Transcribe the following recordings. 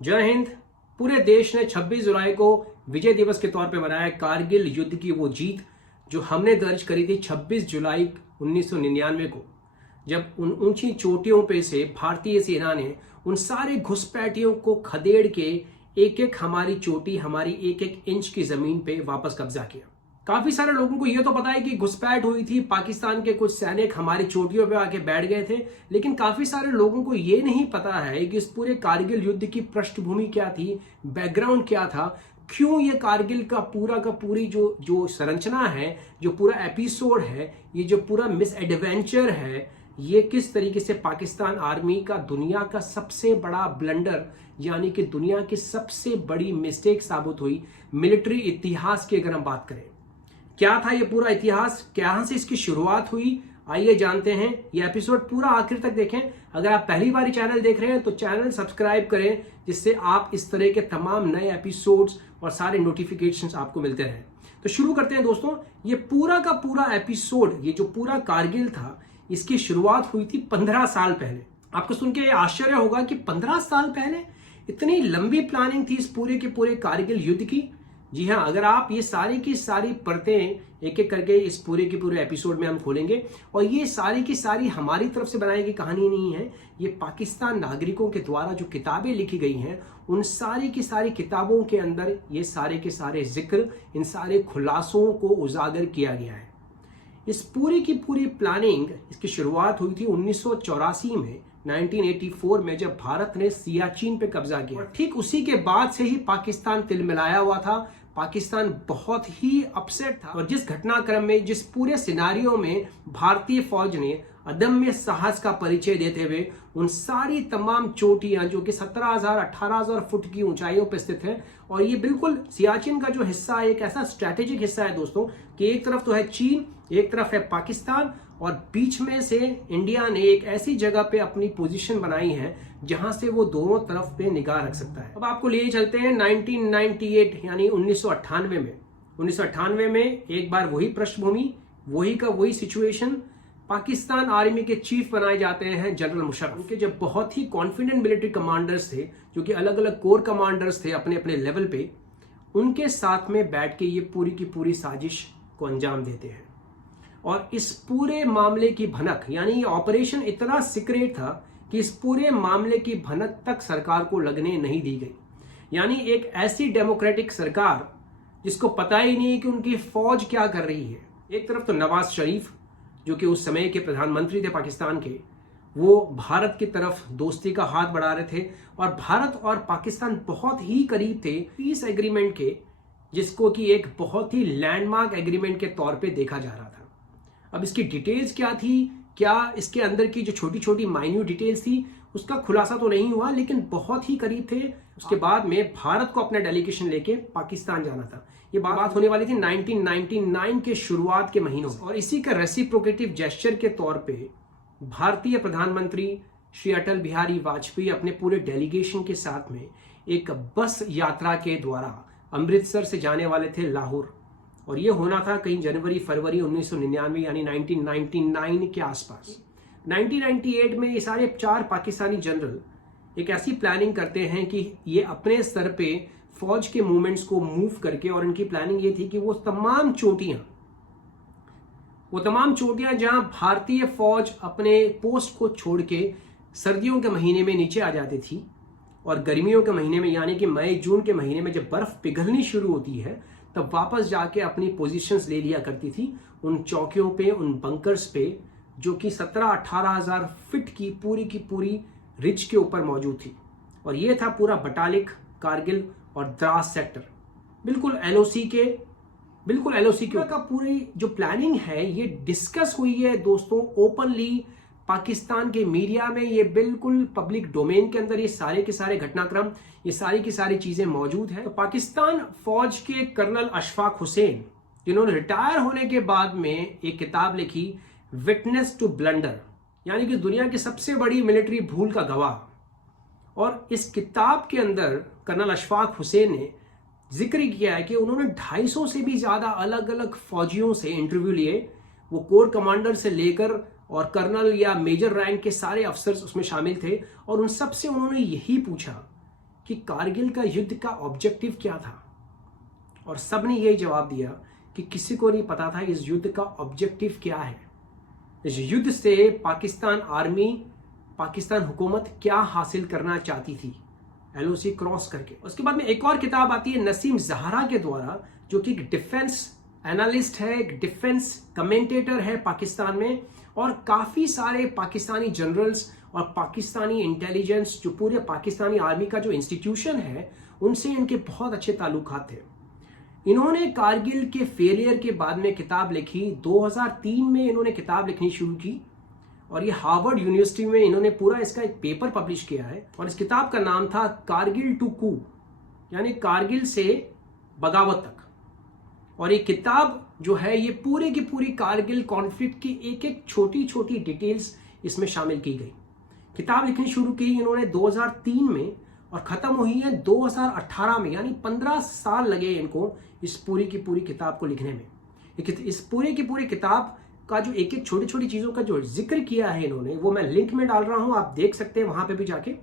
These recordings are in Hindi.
जय हिंद। पूरे देश ने 26 जुलाई को विजय दिवस के तौर पे मनाया कारगिल युद्ध की वो जीत जो हमने दर्ज करी थी 26 जुलाई 1999 को, जब उन ऊंची चोटियों पे से भारतीय सेना ने उन सारे घुसपैठियों को खदेड़ के एक एक हमारी चोटी, हमारी एक एक इंच की जमीन पे वापस कब्जा किया। काफी सारे लोगों को यह तो पता है कि घुसपैठ हुई थी, पाकिस्तान के कुछ सैनिक हमारी चोटियों पे आके बैठ गए थे, लेकिन काफी सारे लोगों को यह नहीं पता है कि इस पूरे कारगिल युद्ध की पृष्ठभूमि क्या थी, बैकग्राउंड क्या था, क्यों ये कारगिल का पूरी जो संरचना है, जो पूरा एपिसोड है, ये जो पूरा मिस एडवेंचर है, ये किस तरीके से पाकिस्तान आर्मी का दुनिया का सबसे बड़ा ब्लंडर यानी कि दुनिया की सबसे बड़ी मिस्टेक साबित हुई मिलिट्री इतिहास की। अगर हम बात करें क्या था ये पूरा इतिहास, कहां से इसकी शुरुआत हुई, आइए जानते हैं। ये एपिसोड पूरा आखिर तक देखें। अगर आप पहली बार चैनल देख रहे हैं तो चैनल सब्सक्राइब करें, जिससे आप इस तरह के तमाम नए एपिसोड्स और सारे नोटिफिकेशंस आपको मिलते रहें। तो शुरू करते हैं दोस्तों। ये पूरा का पूरा एपिसोड, ये जो पूरा कारगिल था, इसकी शुरुआत हुई थी 15 साल पहले। आपको सुन के आश्चर्य होगा कि 15 साल पहले इतनी लंबी प्लानिंग थी इस पूरे के पूरे कारगिल युद्ध की। जी हाँ, अगर आप ये सारी की सारी परतें एक एक करके इस पूरे के पूरे एपिसोड में हम खोलेंगे, और ये सारी की सारी हमारी तरफ से बनाई गई कहानी नहीं है, ये पाकिस्तान नागरिकों के द्वारा जो किताबें लिखी गई हैं, उन सारी की सारी किताबों के अंदर ये सारे के सारे जिक्र, इन सारे खुलासों को उजागर किया गया है। इस पूरी की पूरी प्लानिंग, इसकी शुरुआत हुई थी 1984 में, 1984 में, जब भारत ने सियाचिन पे कब्जा किया। और ठीक उसी के बाद से ही पाकिस्तान तिलमिलाया हुआ था। पाकिस्तान बहुत ही अपसेट था, और जिस घटनाक्रम में, जिस पूरे सिनारियो में भारतीय फौज ने अदम्य साहस का परिचय देते हुए उन सारी तमाम चोटियां जो कि 17,000 18,000 फुट की ऊंचाइयों पर स्थित है, और ये बिल्कुल सियाचिन का जो हिस्सा है एक ऐसा स्ट्रैटेजिक हिस्सा है दोस्तों कि एक तरफ तो है चीन, एक तरफ है पाकिस्तान, और बीच में से इंडिया ने एक ऐसी जगह पे अपनी पोजीशन बनाई है जहां से वो दोनों तरफ पे निगाह रख सकता है। अब आपको ले चलते हैं 1998 यानी 1998 में। 1998 में एक बार वही पृष्ठभूमि, वही का वही सिचुएशन। पाकिस्तान आर्मी के चीफ बनाए जाते हैं जनरल मुशर्रफ। उनके जब बहुत ही कॉन्फिडेंट मिलिट्री कमांडर्स थे, जो कि अलग अलग कोर कमांडर्स थे अपने अपने लेवल पे, उनके साथ में बैठ के ये पूरी की पूरी साजिश को अंजाम देते हैं। और इस पूरे मामले की भनक, यानी ये ऑपरेशन इतना सीक्रेट था कि इस पूरे मामले की भनक तक सरकार को लगने नहीं दी गई। यानी एक ऐसी डेमोक्रेटिक सरकार जिसको पता ही नहीं कि उनकी फौज क्या कर रही है। एक तरफ तो नवाज शरीफ, जो कि उस समय के प्रधानमंत्री थे पाकिस्तान के, वो भारत की तरफ दोस्ती का हाथ बढ़ा रहे थे, और भारत और पाकिस्तान बहुत ही करीब थे पीस एग्रीमेंट के, जिसको कि एक बहुत ही लैंडमार्क एग्रीमेंट के तौर पे देखा जा रहा था। अब इसकी डिटेल्स क्या थी, क्या इसके अंदर की जो छोटी छोटी माइन्यूट डिटेल्स थी, उसका खुलासा तो नहीं हुआ, लेकिन बहुत ही करीब थे। उसके बाद में भारत को अपना डेलीगेशन लेके पाकिस्तान जाना था। ये बात होने वाली थी 1999 के शुरुआत के महीनों में, और इसी का रेसिप्रोकेटिव जेस्चर के तौर पे भारतीय प्रधानमंत्री श्री अटल बिहारी वाजपेयी अपने पूरे डेलीगेशन के साथ में एक बस यात्रा के द्वारा अमृतसर से जाने वाले थे लाहौर, और ये होना था कहीं जनवरी फरवरी 1999 यानी 1999 के आसपास। 1998 में ये सारे 4 पाकिस्तानी जनरल एक ऐसी प्लानिंग करते हैं कि ये अपने स्तर पे फौज के मूवमेंट्स को मूव करके, और इनकी प्लानिंग ये थी कि वो तमाम चोटियां जहां भारतीय फौज अपने पोस्ट को छोड़ के सर्दियों के महीने में नीचे आ जाती थी, और गर्मियों के महीने में यानी कि मई जून के महीने में जब बर्फ पिघलनी शुरू होती है, तब वापस जाके अपनी पोजीशंस ले लिया करती थी उन चौकियों पे, उन बंकर्स पे, जो कि 17-18,000 फीट की पूरी रिज के ऊपर मौजूद थी। और ये था पूरा बटालिक, कारगिल और द्रास सेक्टर, बिल्कुल एलओसी के का पूरी जो प्लानिंग है ये डिस्कस हुई है दोस्तों ओपनली पाकिस्तान के मीडिया में। ये बिल्कुल पब्लिक डोमेन के अंदर ये सारे के सारे घटनाक्रम, ये सारी की सारी चीजें मौजूद है। तो पाकिस्तान फौज के कर्नल अशफाक हुसैन, जिन्होंने रिटायर होने के बाद में एक किताब लिखी विटनेस टू ब्लंडर, यानी कि दुनिया की सबसे बड़ी मिलिट्री भूल का गवाह, और इस किताब के अंदर कर्नल अशफाक हुसैन ने जिक्र किया है कि उन्होंने 250 से भी ज्यादा अलग अलग फौजियों से इंटरव्यू लिए। वो कोर कमांडर से लेकर और कर्नल या मेजर रैंक के सारे अफसर्स उसमें शामिल थे, और उन सब से उन्होंने यही पूछा कि कारगिल का युद्ध का ऑब्जेक्टिव क्या था, और सब ने यही जवाब दिया कि किसी को नहीं पता था इस युद्ध का ऑब्जेक्टिव क्या है। इस युद्ध से पाकिस्तान आर्मी, पाकिस्तान हुकूमत क्या हासिल करना चाहती थी LOC क्रॉस करके। उसके बाद में एक और किताब आती है नसीम ज़हरा के द्वारा, जो कि एक डिफेंस एनालिस्ट है, एक डिफेंस कमेंटेटर है पाकिस्तान में, और काफ़ी सारे पाकिस्तानी जनरल्स और पाकिस्तानी इंटेलिजेंस, जो पूरे पाकिस्तानी आर्मी का जो इंस्टीट्यूशन है, उनसे इनके बहुत अच्छे ताल्लुकात थे। इन्होंने कारगिल के फेलियर के बाद में किताब लिखी। 2003 में इन्होंने किताब लिखनी शुरू की, और ये हार्वर्ड यूनिवर्सिटी में इन्होंने पूरा इसका एक पेपर पब्लिश किया है, और इस किताब का नाम था कारगिल टू कू, यानी कारगिल से बगावत तक। और ये किताब जो है ये पूरे की पूरी कारगिल कॉन्फ्लिक्ट की एक एक छोटी छोटी डिटेल्स इसमें शामिल की गई। किताब लिखनी शुरू की इन्होंने 2003 में, और ख़त्म हुई है 2018 में, यानी 15 साल लगे इनको इस पूरी की पूरी किताब को लिखने में। इस पूरे की पूरी किताब का जो एक एक छोटी छोटी चीज़ों का जो जिक्र किया है इन्होंने, वो मैं लिंक में डाल रहा हूँ, आप देख सकते हैं, वहाँ पे भी जाके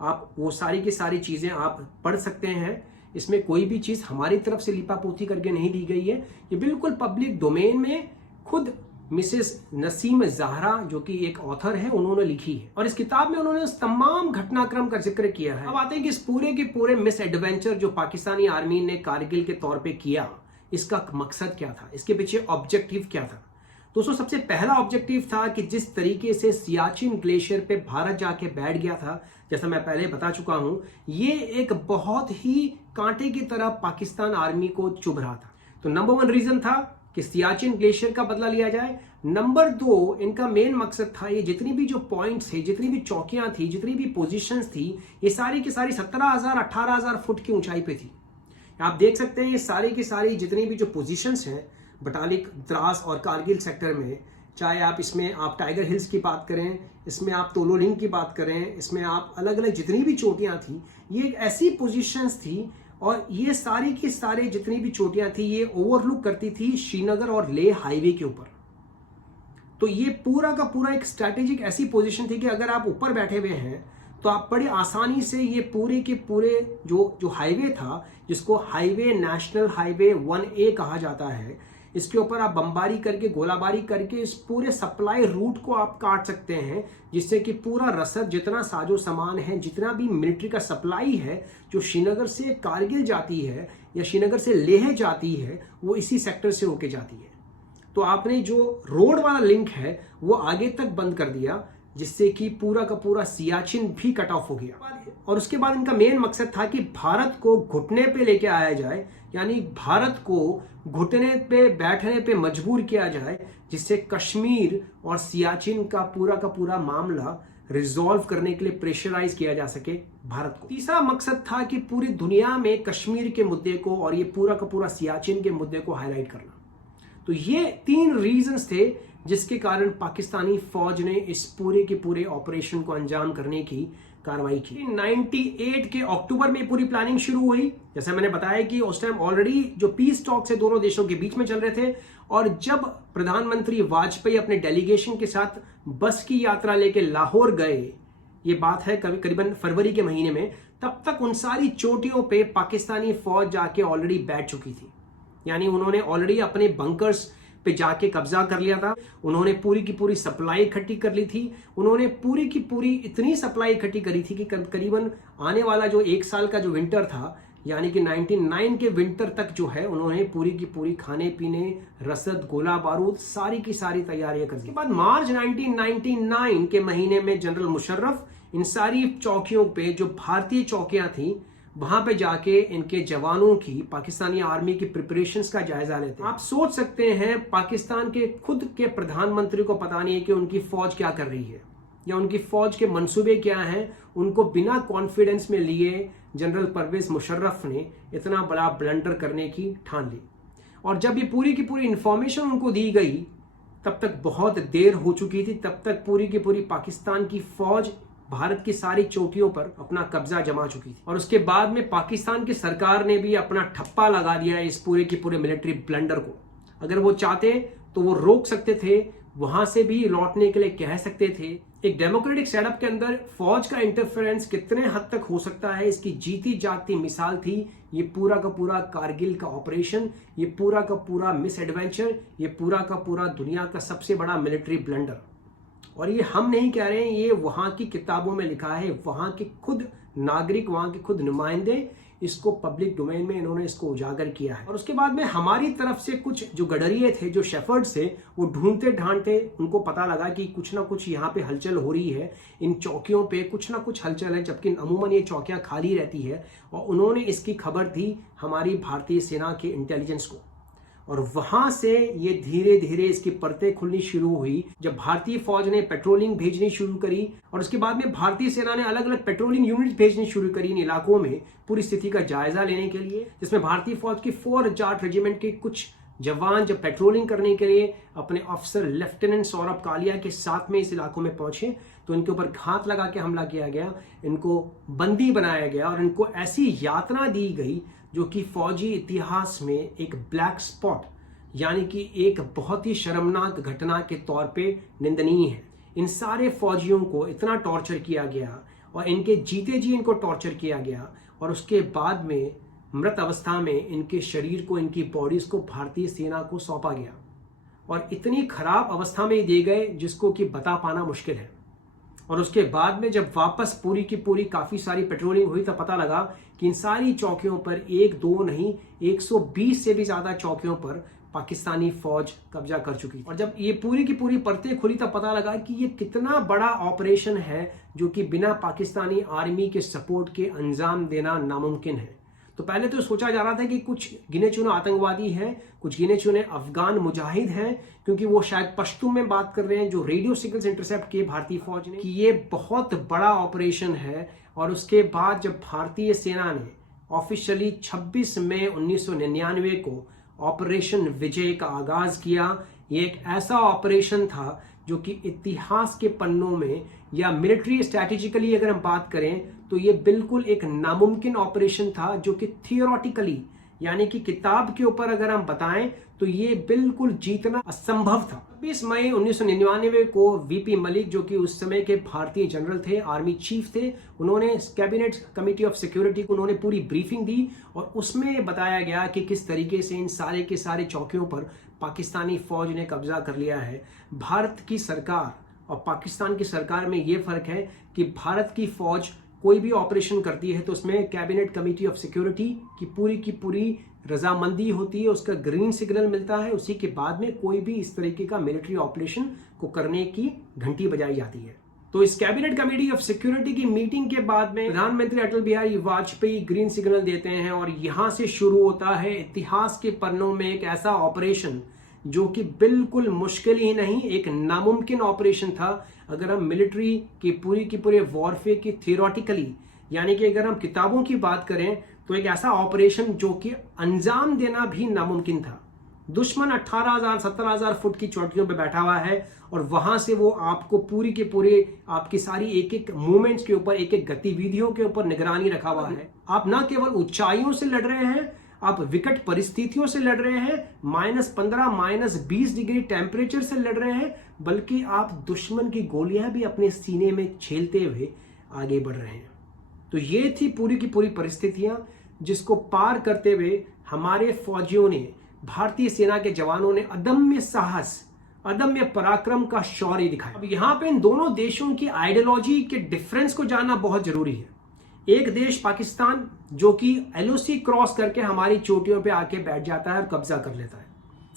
आप वो सारी की सारी चीज़ें आप पढ़ सकते हैं। इसमें कोई भी चीज़ हमारी तरफ से लिपापोती करके नहीं दी गई है, ये बिल्कुल पब्लिक डोमेन में खुद मिसेस नसीम ज़हरा, जो कि एक ऑथर है, उन्होंने लिखी है। और इस किताब में उन्होंने उस तमाम घटनाक्रम का जिक्र किया है। अब आते हैं कि इस पूरे के पूरे मिस एडवेंचर जो पाकिस्तानी आर्मी ने कारगिल के तौर पे किया, इसका मकसद क्या था, इसके पीछे ऑब्जेक्टिव क्या था। दोस्तों, सबसे पहला ऑब्जेक्टिव था कि जिस तरीके से सियाचिन ग्लेशियर पे भारत जाके बैठ गया था, जैसा मैं पहले बता चुका हूं, ये एक बहुत ही कांटे की तरह पाकिस्तान आर्मी को चुभ रहा था। तो नंबर 1 रीजन था कि सियाचिन ग्लेशियर का बदला लिया जाए। नंबर 2, इनका मेन मकसद था ये जितनी भी जो पॉइंट्स थे, जितनी भी चौकियां थी, जितनी भी पोजीशंस थी, ये सारी की सारी 17,000 18,000 फुट की ऊंचाई पे थी। आप देख सकते हैं ये सारी की सारी जितनी भी जो पोजीशंस हैं बटालिक, द्रास और कारगिल सेक्टर में, चाहे आप इसमें आप टाइगर हिल्स की बात करें, इसमें आप तोलोलिंग की बात करें, इसमें आप अलग अलग जितनी भी चोटियां थी, ये एक ऐसी पोजीशंस थी, और ये सारी की सारी जितनी भी चोटियां थी ये ओवरलुक करती थी श्रीनगर और लेह हाईवे के ऊपर। तो ये पूरा का पूरा एक स्ट्रैटेजिक ऐसी पोजीशन थी कि अगर आप ऊपर बैठे हुए हैं तो आप बड़ी आसानी से ये पूरे के पूरे जो हाईवे था, जिसको हाईवे नेशनल हाईवे 1A कहा जाता है, इसके ऊपर आप बमबारी करके, गोलाबारी करके इस पूरे सप्लाई रूट को आप काट सकते हैं, जिससे कि पूरा रसद, जितना साजो सामान है, जितना भी मिलिट्री का सप्लाई है जो श्रीनगर से कारगिल जाती है या श्रीनगर से लेह जाती है, वो इसी सेक्टर से होके जाती है। तो आपने जो रोड वाला लिंक है वो आगे तक बंद कर दिया, जिससे कि पूरा का पूरा सियाचिन भी कट ऑफ हो गया। और उसके बाद इनका मेन मकसद था कि भारत को घुटने पे लेके आया जाए, यानी भारत को घुटने पे बैठने पे मजबूर किया जाए, जिससे कश्मीर और सियाचिन का पूरा मामला रिजॉल्व करने के लिए प्रेशराइज किया जा सके भारत को। तीसरा मकसद था कि पूरी दुनिया में कश्मीर के मुद्दे को और ये पूरा का पूरा सियाचिन के मुद्दे को हाईलाइट करना। तो ये 3 रीजंस थे जिसके कारण पाकिस्तानी फौज ने इस पूरे के पूरे ऑपरेशन को अंजाम करने की कार्रवाई की। 98 के अक्टूबर में पूरी प्लानिंग शुरू हुई। जैसे मैंने बताया कि उस टाइम ऑलरेडी जो पीस टॉक्स है दोनों देशों के बीच में चल रहे थे, और जब प्रधानमंत्री वाजपेयी अपने डेलीगेशन के साथ बस की यात्रा लेके लाहौर गए, ये बात है करीबन फरवरी के महीने में, तब तक उन सारी चोटियों पे पाकिस्तानी फौज जाके ऑलरेडी बैठ चुकी थी। यानी उन्होंने ऑलरेडी अपने बंकर्स पे जाके कब्जा कर लिया था, उन्होंने पूरी की पूरी सप्लाई इकट्ठी कर ली थी, उन्होंने पूरी की पूरी इतनी सप्लाई इकट्ठी करी थी कि करीबन आने वाला जो 1 साल का जो विंटर था, यानी कि 99 के विंटर तक जो है, उन्होंने पूरी की पूरी खाने पीने, रसद, गोला बारूद, सारी की सारी तैयारियां कर दी। उसके बाद मार्च 1999 के महीने में जनरल मुशर्रफ इन सारी चौकियों पे, जो भारतीय चौकियां थी, वहां पे जाके इनके जवानों की, पाकिस्तानी आर्मी की प्रिपरेशंस का जायजा लेते हैं। आप सोच सकते हैं पाकिस्तान के खुद के प्रधानमंत्री को पता नहीं है कि उनकी फौज क्या कर रही है या उनकी फौज के मंसूबे क्या हैं। उनको बिना कॉन्फिडेंस में लिए जनरल परवेज मुशर्रफ ने इतना बड़ा ब्लंडर करने की ठान ली, और जब ये पूरी की पूरी इंफॉर्मेशन उनको दी गई तब तक बहुत देर हो चुकी थी। तब तक पूरी की पूरी पाकिस्तान की फौज भारत की सारी चोटियों पर अपना कब्जा जमा चुकी थी, और उसके बाद में पाकिस्तान की सरकार ने भी अपना ठप्पा लगा दिया इस पूरे की पूरे मिलिट्री ब्लंडर को। अगर वो चाहते तो वो रोक सकते थे, वहां से भी लौटने के लिए कह सकते थे, एक डेमोक्रेटिक सेटअप के अंदर फौज का इंटरफेरेंस कितने हद तक हो सकता है, इसकी जीती जागती मिसाल थी ये पूरा का पूरा कारगिल का ऑपरेशन, ये पूरा का पूरा मिस एडवेंचर, ये पूरा का पूरा दुनिया का सबसे बड़ा मिलिट्री ब्लंडर। और ये हम नहीं कह रहे हैं, ये वहां की किताबों में लिखा है, वहां के खुद नागरिक, वहां के खुद नुमाइंदे इसको पब्लिक डोमेन में इन्होंने इसको उजागर किया है। और उसके बाद में हमारी तरफ से कुछ जो गडरिये थे, जो शेफर्ड्स थे, वो ढूंढते ढांढते उनको पता लगा कि कुछ ना कुछ यहाँ पे हलचल हो रही है, इन चौकियों पे कुछ ना कुछ हलचल है, जबकि अमूमन ये चौकियां खाली रहती है। और उन्होंने इसकी खबर दी हमारी भारतीय सेना के इंटेलिजेंस को, और वहां से ये धीरे धीरे इसकी परतें खुलनी शुरू हुई। जब भारतीय फौज ने पेट्रोलिंग भेजनी शुरू करी और उसके बाद में भारतीय सेना ने अलग अलग पेट्रोलिंग यूनिट भेजनी शुरू करी इन इलाकों में पूरी स्थिति का जायजा लेने के लिए, जिसमें भारतीय फौज की 4 जाट रेजिमेंट के कुछ जवान जब पेट्रोलिंग करने के लिए अपने ऑफिसर लेफ्टिनेंट सौरभ कालिया के साथ में इस इलाकों में पहुंचे, तो इनके ऊपर घात लगा के हमला किया गया, इनको बंदी बनाया गया और इनको ऐसी यातना दी गई जो कि फौजी इतिहास में एक ब्लैक स्पॉट, यानी कि एक बहुत ही शर्मनाक घटना के तौर पे निंदनीय है। इन सारे फौजियों को इतना टॉर्चर किया गया और इनके जीते जी इनको टॉर्चर किया गया, और उसके बाद में मृत अवस्था में इनके शरीर को, इनकी बॉडीज को भारतीय सेना को सौंपा गया, और इतनी खराब अवस्था में दिए गए जिसको कि बता पाना मुश्किल है। और उसके बाद में जब वापस पूरी की पूरी काफी सारी पेट्रोलिंग हुई, तो पता लगा कि इन सारी चौकियों पर 1-2 नहीं 120 से भी ज्यादा चौकियों पर पाकिस्तानी फौज कब्जा कर चुकी थी। और जब ये पूरी की पूरी परतें खुली, तब पता लगा कि ये कितना बड़ा ऑपरेशन है जो कि बिना पाकिस्तानी आर्मी के सपोर्ट के अंजाम देना नामुमकिन है। तो पहले तो सोचा जा रहा था कि कुछ गिने चुने आतंकवादी हैं, कुछ गिने चुने अफगान मुजाहिद हैं, क्योंकि वो शायद पश्तून में बात कर रहे हैं, जो रेडियो सिग्नल्स इंटरसेप्ट किए भारतीय फौज ने, कि ये बहुत बड़ा ऑपरेशन है। और उसके बाद जब भारतीय सेना ने ऑफिशियली 26 मई 1999 को ऑपरेशन विजय का आगाज किया, ये एक ऐसा ऑपरेशन था जो कि इतिहास के पन्नों में, या मिलिट्री स्ट्रैटेजिकली अगर हम बात करें, तो ये बिल्कुल एक नामुमकिन ऑपरेशन था, जो कि थियोरेटिकली, यानी कि किताब के ऊपर अगर हम बताएं तो ये बिल्कुल जीतना असंभव था। 20 मई 1999 को वीपी मलिक, जो कि उस समय के भारतीय जनरल थे, आर्मी चीफ थे, उन्होंने कैबिनेट कमेटी ऑफ सिक्योरिटी को उन्होंने पूरी ब्रीफिंग दी, और उसमें बताया गया कि किस तरीके से इन सारे के सारे चौकियों पर पाकिस्तानी फौज ने कब्जा कर लिया है। भारत की सरकार और पाकिस्तान की सरकार में ये फर्क है कि भारत की फौज कोई भी ऑपरेशन करती है तो उसमें कैबिनेट कमेटी ऑफ सिक्योरिटी की पूरी रजामंदी होती है, उसका ग्रीन सिग्नल मिलता है, उसी के बाद में कोई भी इस तरीके का मिलिट्री ऑपरेशन को करने की घंटी बजाई जाती है। तो इस कैबिनेट कमेटी ऑफ सिक्योरिटी की मीटिंग के बाद में प्रधानमंत्री अटल बिहारी वाजपेयी ग्रीन सिग्नल देते हैं, और यहां से शुरू होता है इतिहास के पन्नों में एक ऐसा ऑपरेशन जो कि बिल्कुल मुश्किल ही नहीं, एक नामुमकिन ऑपरेशन था। अगर हम मिलिट्री की पूरे वॉरफेयर की थियोरेटिकली, यानी कि अगर हम किताबों की बात करें, तो एक ऐसा ऑपरेशन जो कि अंजाम देना भी नामुमकिन था। दुश्मन 18,000 17,000 फुट की चोटियों पे बैठा हुआ है, और वहां से वो आपको पूरी के पूरे आपकी सारी एक एक मूवमेंट्स के ऊपर, एक एक गतिविधियों के ऊपर निगरानी रखा हुआ है। आप ना केवल ऊंचाइयों से लड़ रहे हैं, आप विकट परिस्थितियों से लड़ रहे हैं, -15 -20 डिग्री टेम्परेचर से लड़ रहे हैं, बल्कि आप दुश्मन की गोलियां भी अपने सीने में झेलते हुए आगे बढ़ रहे हैं। तो ये थी पूरी की पूरी परिस्थितियां, जिसको पार करते हुए हमारे फौजियों ने, भारतीय सेना के जवानों ने अदम्य साहस, अदम्य पराक्रम का शौर्य दिखाया। अब यहां पे इन दोनों देशों की आइडियोलॉजी के डिफरेंस को जानना बहुत जरूरी है। एक देश पाकिस्तान, जो कि एलओसी क्रॉस करके हमारी चोटियों पे आके बैठ जाता है और कब्जा कर लेता है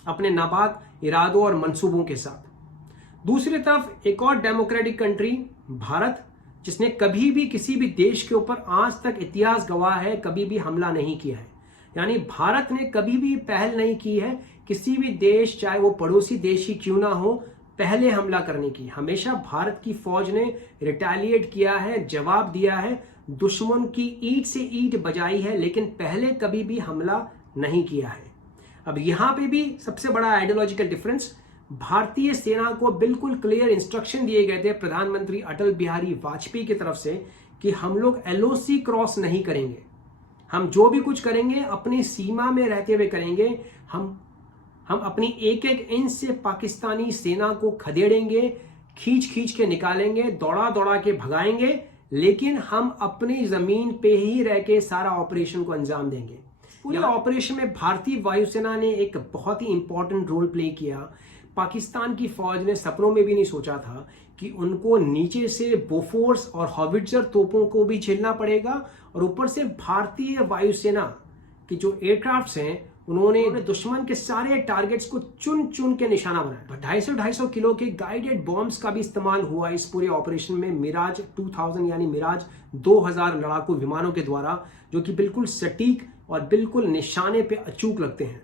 अपने नापाक इरादों और मंसूबों के साथ। दूसरी तरफ एक और डेमोक्रेटिक कंट्री भारत, जिसने कभी भी किसी भी देश के ऊपर आज तक इतिहास गवाह है कभी भी हमला नहीं किया है। यानी भारत ने कभी भी पहल नहीं की है किसी भी देश, चाहे वो पड़ोसी देश ही क्यों ना हो, पहले हमला करने की। हमेशा भारत की फौज ने रिटेलिएट किया है, जवाब दिया है, दुश्मन की ईंट से ईंट बजाई है, लेकिन पहले कभी भी हमला नहीं किया है। अब यहां पे भी सबसे बड़ा आइडियोलॉजिकल डिफरेंस, भारतीय सेना को बिल्कुल क्लियर इंस्ट्रक्शन दिए गए थे प्रधानमंत्री अटल बिहारी वाजपेयी की तरफ से कि हम लोग एलओसी क्रॉस नहीं करेंगे, हम जो भी कुछ करेंगे अपनी सीमा में रहते हुए करेंगे। हम अपनी एक एक इंच से पाकिस्तानी सेना को खदेड़ेंगे, खींच खींच के निकालेंगे, दौड़ा दौड़ा के भगाएंगे, लेकिन हम अपनी जमीन पे ही रह के सारा ऑपरेशन को अंजाम देंगे। पूरे ऑपरेशन में भारतीय वायुसेना ने एक बहुत ही इंपॉर्टेंट रोल प्ले किया। पाकिस्तान की फौज ने सपनों में भी नहीं सोचा था कि उनको नीचे से बोफोर्स और हॉविट्जर तोपों को भी झेलना पड़ेगा, और ऊपर से भारतीय वायुसेना की जो एयरक्राफ्ट्स हैं उन्होंने दुश्मन के सारे टारगेट्स को चुन चुन के निशाना बनाया। 250 किलो के गाइडेड बॉम्ब्स का भी इस्तेमाल हुआ इस पूरे ऑपरेशन में, मिराज 2000 यानी मिराज 2000 लड़ाकू विमानों के द्वारा, जो कि बिल्कुल सटीक और बिल्कुल निशाने पे अचूक लगते हैं।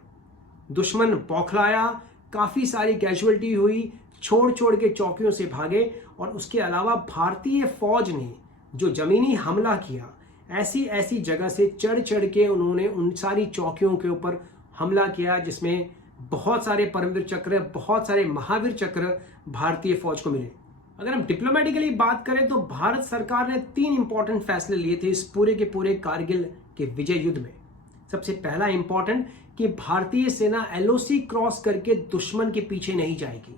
दुश्मन बौखलाया, काफी सारी कैजुअलिटी हुई, छोड़ छोड़ के चौकियों से भागे, और उसके अलावा भारतीय फौज ने जो जमीनी हमला किया, ऐसी ऐसी जगह से चढ़ चढ़ के उन्होंने उन सारी चौकियों के ऊपर हमला किया, जिसमें बहुत सारे परमवीर चक्र, बहुत सारे महावीर चक्र भारतीय फौज को मिले। अगर हम डिप्लोमेटिकली बात करें तो भारत सरकार ने 3 इंपॉर्टेंट फैसले लिए थे इस पूरे के पूरे कारगिल के विजय युद्ध में। सबसे पहला इंपॉर्टेंट कि भारतीय सेना एलओसी क्रॉस करके दुश्मन के पीछे नहीं जाएगी,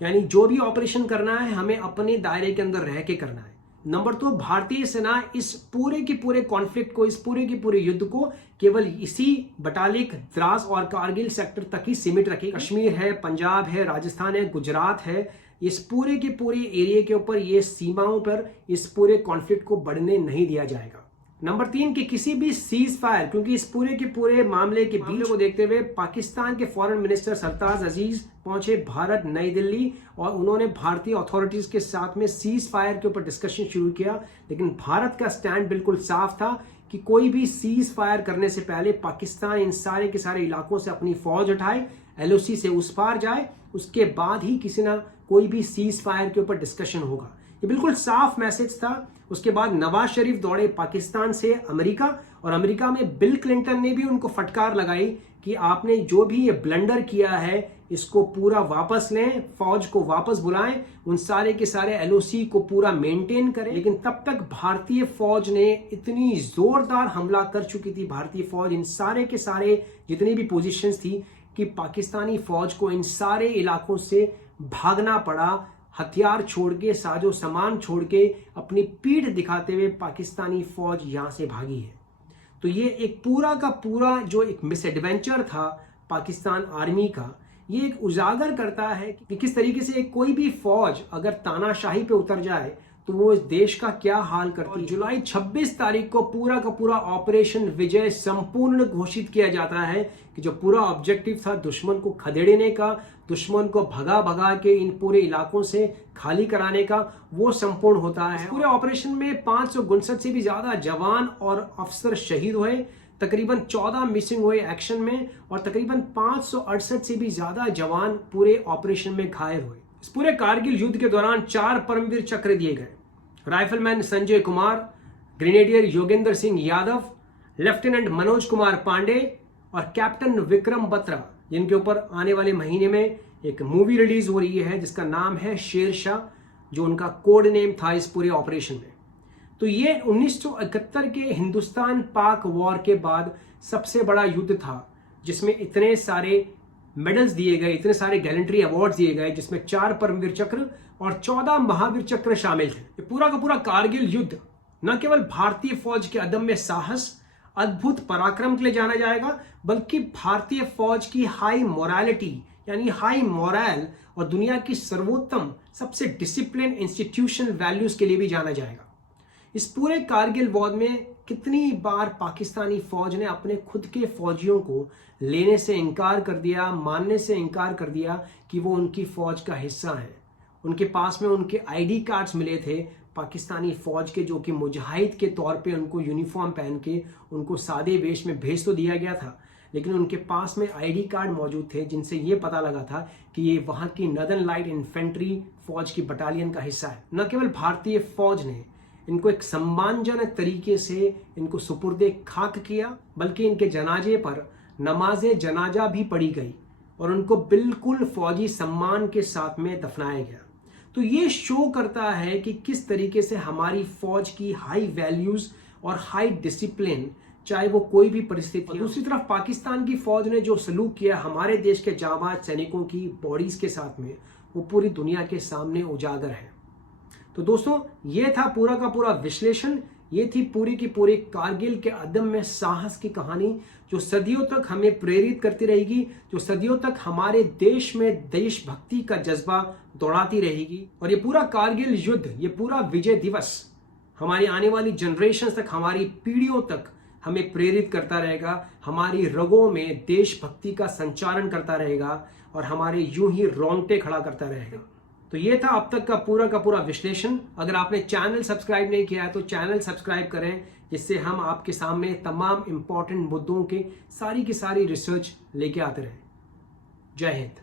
यानी जो भी ऑपरेशन करना है हमें अपने दायरे के अंदर रह के करना है। नंबर 2, भारतीय सेना इस पूरे के पूरे कॉन्फ्लिक्ट को, इस पूरे के पूरे युद्ध को केवल इसी बटालिक, द्रास और कारगिल सेक्टर तक ही सीमित रखेगी। कश्मीर है, पंजाब है, राजस्थान है, गुजरात है, इस पूरे के पूरे एरिया के ऊपर, ये सीमाओं पर इस पूरे कॉन्फ्लिक्ट को बढ़ने नहीं दिया जाएगा। नंबर 3 कि किसी भी सीज फायर, क्योंकि इस पूरे के पूरे मामले के बीच को देखते हुए पाकिस्तान के फॉरेन मिनिस्टर सरताज अजीज पहुंचे भारत नई दिल्ली, और उन्होंने भारतीय अथॉरिटीज के साथ में सीज फायर के ऊपर डिस्कशन शुरू किया। लेकिन भारत का स्टैंड बिल्कुल साफ था कि कोई भी सीज फायर करने से पहले पाकिस्तान इन सारे के सारे इलाकों से अपनी फौज उठाए, एलओसी से उस पार जाए, उसके बाद ही किसी ना कोई भी सीज फायर के ऊपर डिस्कशन होगा। ये बिल्कुल साफ मैसेज था। उसके बाद नवाज शरीफ दौड़े पाकिस्तान से अमेरिका, और अमेरिका में बिल क्लिंटन ने भी उनको फटकार लगाई कि आपने जो भी ये ब्लंडर किया है इसको पूरा वापस लें, फौज को वापस बुलाएं, उन सारे के सारे एलओसी को पूरा मेंटेन करें। लेकिन तब तक भारतीय फौज ने इतनी जोरदार हमला कर चुकी थी, भारतीय फौज इन सारे के सारे जितनी भी पोजीशंस थी, कि पाकिस्तानी फौज को इन सारे इलाकों से भागना पड़ा, हथियार छोड़ के, साजो सामान छोड़ के, अपनी पीठ दिखाते हुए पाकिस्तानी फौज यहां से भागी है। तो ये एक पूरा का पूरा जो एक मिसएडवेंचर था पाकिस्तान आर्मी का, ये एक उजागर करता है कि किस तरीके से कोई भी फौज अगर तानाशाही पे उतर जाए तो वो इस देश का क्या हाल करती है। जुलाई 26 तारीख को पूरा का पूरा ऑपरेशन विजय संपूर्ण घोषित किया जाता है, कि जो पूरा ऑब्जेक्टिव था दुश्मन को खदेड़ने का, दुश्मन को भगा भगा के इन पूरे इलाकों से खाली कराने का, वो संपूर्ण होता है। पूरे ऑपरेशन में 559 से भी ज्यादा जवान और अफसर शहीद हुए, तकरीबन 14 मिसिंग हुए एक्शन में, और तकरीबन 568 से भी ज्यादा जवान पूरे ऑपरेशन में घायल हुए। इस पूरे कारगिल युद्ध के दौरान 4 परमवीर चक्र दिए गए। Rifleman Sanjay Kumar, grenadier Yogendra Singh Yadav, lieutenant Manoj Kumar Pandey और कैप्टन विक्रम बत्रा, जिनके ऊपर आने वाले महीने में एक मूवी रिलीज हो रही है जिसका नाम है शेरशाह, जो उनका कोड नेम था इस पूरे ऑपरेशन में। तो ये 1971 के हिंदुस्तान पाक वॉर के बाद सबसे बड़ा युद्ध था, जिसमें इतने सारे मेडल्स दिए गए, इतने सारे गैलेंट्री अवार्ड्स दिए गए, जिसमें 4 परमवीर चक्र और 14 महावीर चक्र शामिल थे। ये पूरा का पूरा कारगिल युद्ध न केवल भारतीय फौज के अदम्य साहस, अद्भुत पराक्रम के लिए जाना जाएगा, बल्कि भारतीय फौज की हाई मोरालिटी, यानी हाई मोरल, और दुनिया की सर्वोत्तम सबसे डिसिप्लिन इंस्टीट्यूशनल वैल्यूज के लिए भी जाना जाएगा। इस पूरे कारगिल वॉर में कितनी बार पाकिस्तानी फौज ने अपने खुद के फौजियों को लेने से इनकार कर दिया, मानने से इनकार कर दिया कि वो उनकी फौज का हिस्सा है। उनके पास में उनके आईडी कार्ड्स मिले थे पाकिस्तानी फौज के, जो कि मुजाहिद के तौर पे उनको यूनिफॉर्म पहन के उनको सादे वेश में भेज तो दिया गया था, लेकिन उनके पास में आईडी कार्ड मौजूद थे जिनसे ये पता लगा था कि ये वहाँ की नदर्न लाइट इन्फेंट्री फौज की बटालियन का हिस्सा है। न केवल भारतीय फौज ने इनको एक सम्मानजनक तरीके से इनको सुपुर्दे खाक किया, बल्कि इनके जनाजे पर नमाजे जनाजा भी पढ़ी गई और उनको बिल्कुल फौजी सम्मान के साथ में दफनाया गया। तो ये शो करता है कि किस तरीके से हमारी फौज की हाई वैल्यूज और हाई डिसिप्लिन, चाहे वो कोई भी परिस्थिति। दूसरी तरफ पाकिस्तान की फौज ने जो सलूक किया हमारे देश के जाबाज सैनिकों की बॉडीज के साथ में, वो पूरी दुनिया के सामने उजागर है। तो दोस्तों, ये था पूरा का पूरा विश्लेषण, ये थी पूरी की पूरी कारगिल के अदम्य साहस की कहानी, जो सदियों तक हमें प्रेरित करती रहेगी, जो सदियों तक हमारे देश में देशभक्ति का जज्बा दौड़ाती रहेगी। और ये पूरा कारगिल युद्ध, ये पूरा विजय दिवस हमारी आने वाली जनरेशन तक, हमारी पीढ़ियों तक हमें प्रेरित करता रहेगा, हमारी रगों में देशभक्ति का संचारण करता रहेगा और हमारे यूं ही रोंगटे खड़ा करता रहेगा। तो ये था अब तक का पूरा विश्लेषण। अगर आपने चैनल सब्सक्राइब नहीं किया है तो चैनल सब्सक्राइब करें, जिससे हम आपके सामने तमाम इंपॉर्टेंट मुद्दों के सारी की सारी रिसर्च लेके आते रहें। जय हिंद।